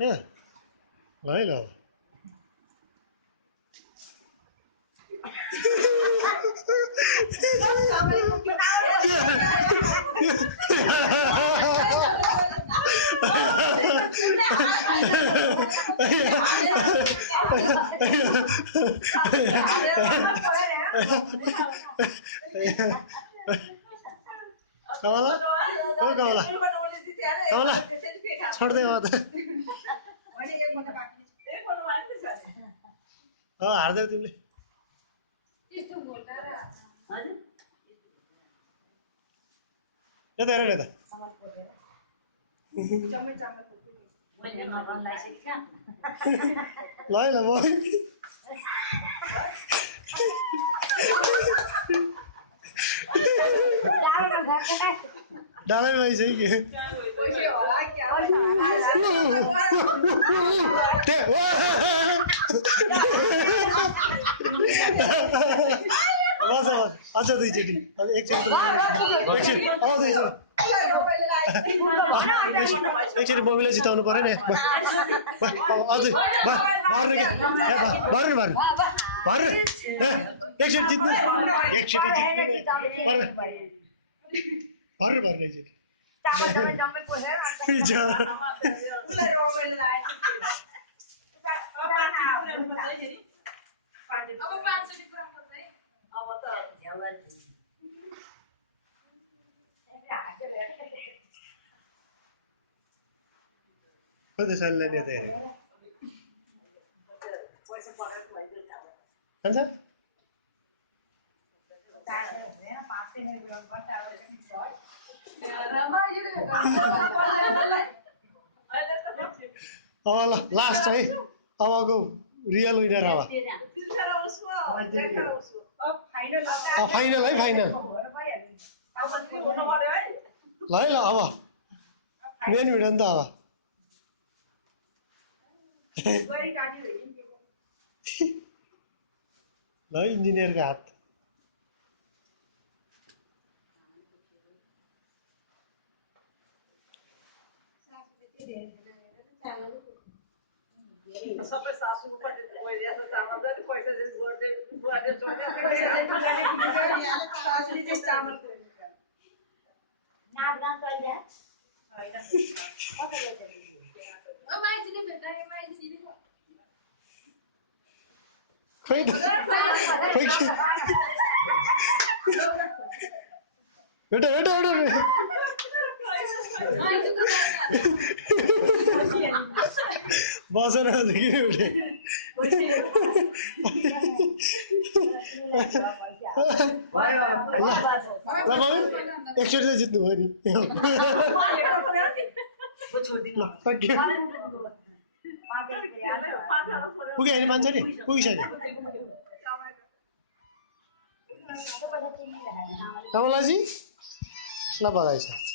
ल है ल कमला ओ कमला कमला छोड्दै हो त हार्दैौ तिमीले यता हेर न यता ल है ल म डाँडै भइसक्यो बस बस अझ दुईचोटि एकचोटि एकचोटि मम्मीलाई जिताउनु पर्यो नि अझै भर्नु भर्नु भर्नु एकचोटि जित्नु एकचोटि भर्नु भर्नु एकचोटि कति सालले नेता हेरेको खान्छ अब ल लास्ट है अबको रियल विनर अब फाइनल है फाइनल ल है ल अब मेन भिडियो नि त अब ल इन्जिनियरको हात सबै सासूको पैसा खोइ बेटा बेटा बेटा बसेर किन उठे ल एकचोटि चाहिँ जित्नु भयो नि पुग्यो होइन पाँचचोटि पुगिसक्यो कमलाजी ल बधाई छ